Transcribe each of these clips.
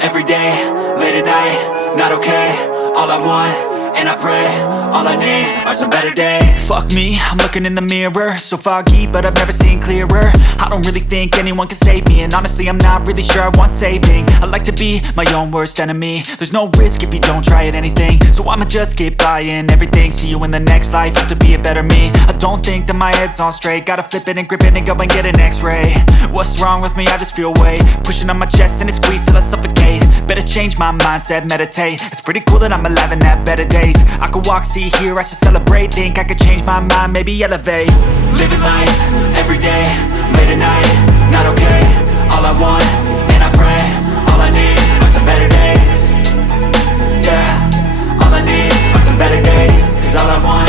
every day, late at night, not okay. All I want, and I pray, all I need are some better days. Fuck me, I'm looking in the mirror, so foggy, but I've never seen clearer. I don't really think anyone can save me, and honestly I'm not really sure I want saving. I like to be my own worst enemy. There's no risk if you don't try at anything, so I'ma just keep buying everything. See you in the next life, have to be a better me. I don't think that my head's on straight, gotta flip it and grip it and go and get an x-ray. What's wrong with me? I just feel weight pushing on my chest and it squeezes till I suffocate. Better change my mindset, meditate. It's pretty cool that I'm alive and have better days. I could walk, see, hear, I should celebrate. Think I could change my mind, maybe elevate. Living life, every day, late at night, not okay. All I want, and I pray, all I need are some better days. Yeah, all I need are some better days. Cause all I want,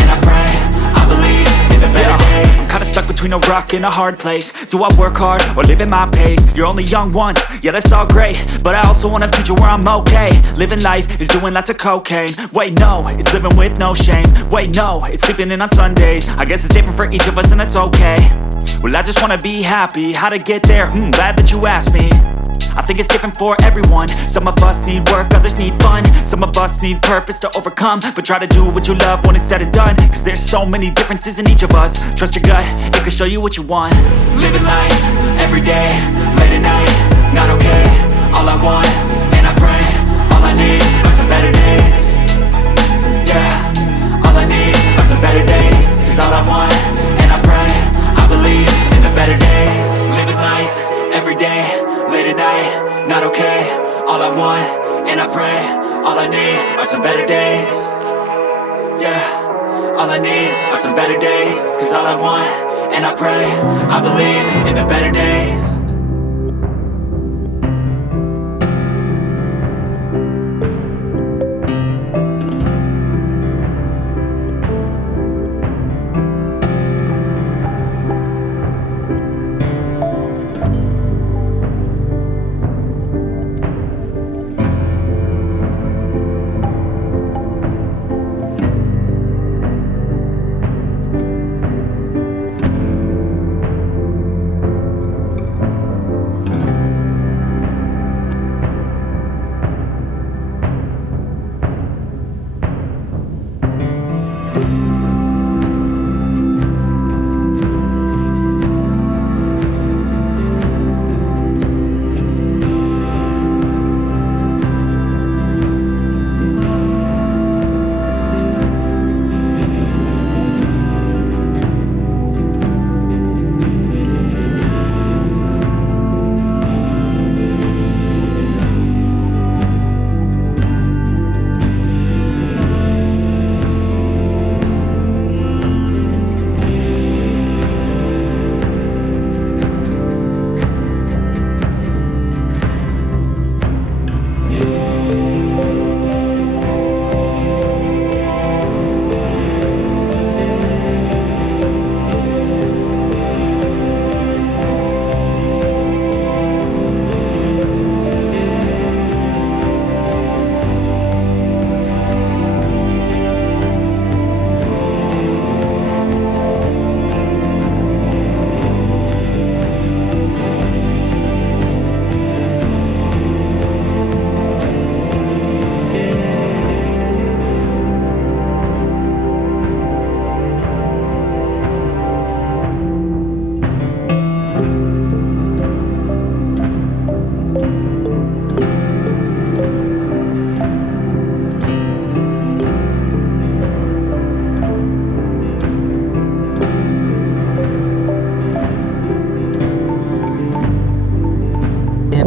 and I pray, I believe in the better days. I'm kinda stuck between a rock and a hard place. Do I work hard or live at my pace? You're only young once, yeah that's all great, but I also want a future where I'm okay. Living life is doing lots of cocaine. Wait no, it's living with no shame. Wait no, it's sleeping in on Sundays. I guess it's different for each of us and that's okay. Well I just wanna be happy, how to get there? Glad that you asked me. I think it's different for everyone. Some of us need work, others need fun. Some of us need purpose to overcome. But try to do what you love when it's said and done. Cause there's so many differences in each of us. Trust your gut, it can show you what you want. Living life, every day, late at night, not okay. All I want, and I pray, all I need are some better days. Yeah, all I need are some better days. Cause all I want, and I pray, I believe in the better days. Living life, every day, late at night, not okay. All I want, and I pray, all I need are some better days. Yeah, all I need are some better days. Cause all I want, and I pray, I believe in the better days.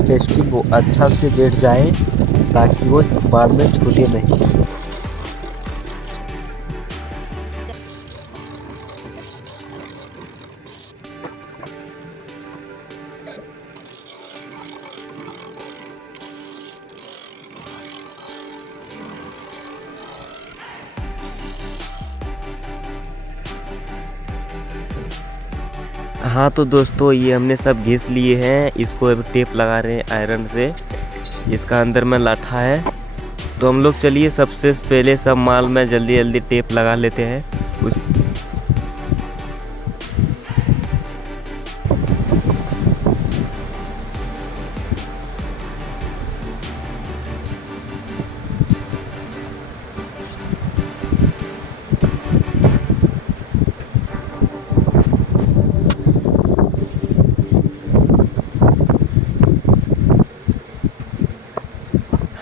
Pasting को अच्छा से बैठ जाए ताकि वो बाद में छूटे नहीं। हाँ तो दोस्तों ये हमने सब घिस लिए हैं, इसको अब टेप लगा रहे हैं आयरन से। इसका अंदर में लाठा है, तो हम लोग चलिए सबसे पहले सब माल में जल्दी जल्दी टेप लगा लेते हैं। उस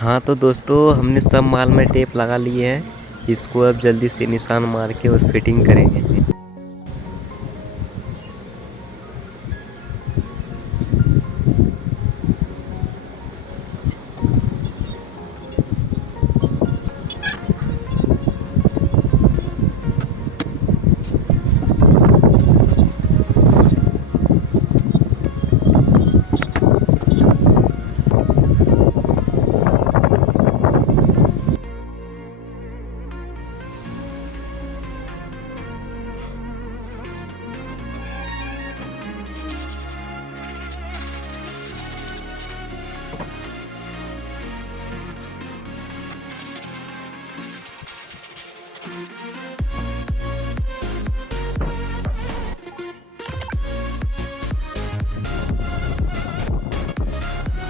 हाँ तो दोस्तों हमने सब माल में टेप लगा लिए हैं। इसको अब जल्दी से निशान मार के और फिटिंग करेंगे।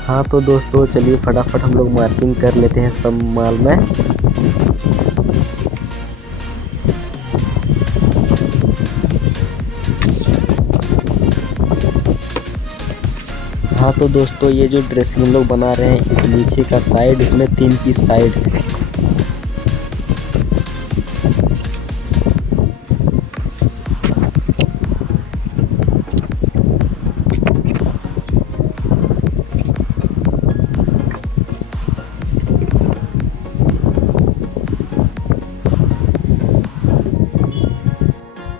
हाँ तो दोस्तों चलिए फटाफट हम लोग मार्किंग कर लेते हैं सब माल में। हाँ तो दोस्तों ये जो ड्रेसिंग हम लोग बना रहे हैं, इस नीचे का साइड, इसमें 3 पीस साइड है।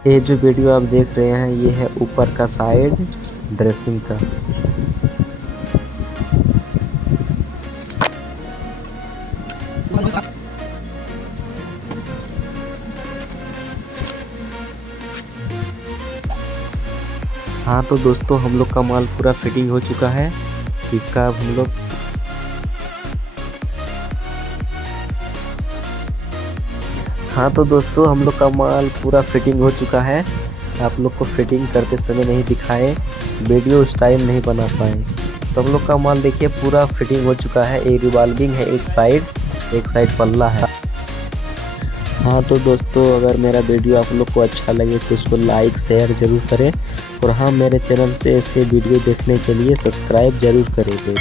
ये जो वीडियो आप देख रहे हैं ये है ऊपर का साइड ड्रेसिंग का। हाँ तो दोस्तों हम लोग का माल पूरा फिटिंग हो चुका है। इसका अब हम लोग हाँ तो दोस्तों हम लोग का माल पूरा फिटिंग हो चुका है। आप लोग को फिटिंग करते समय नहीं दिखाए, वीडियो उस टाइम नहीं बना पाए। तो हम लोग का माल देखिए पूरा फिटिंग हो चुका है। एक रिवॉल्विंग है एक साइड पल्ला है। हाँ तो दोस्तों अगर मेरा वीडियो आप लोग को अच्छा लगे तो उसको लाइक शेयर ज़रूर करें, और हाँ मेरे चैनल से ऐसे वीडियो देखने के लिए सब्सक्राइब ज़रूर करें।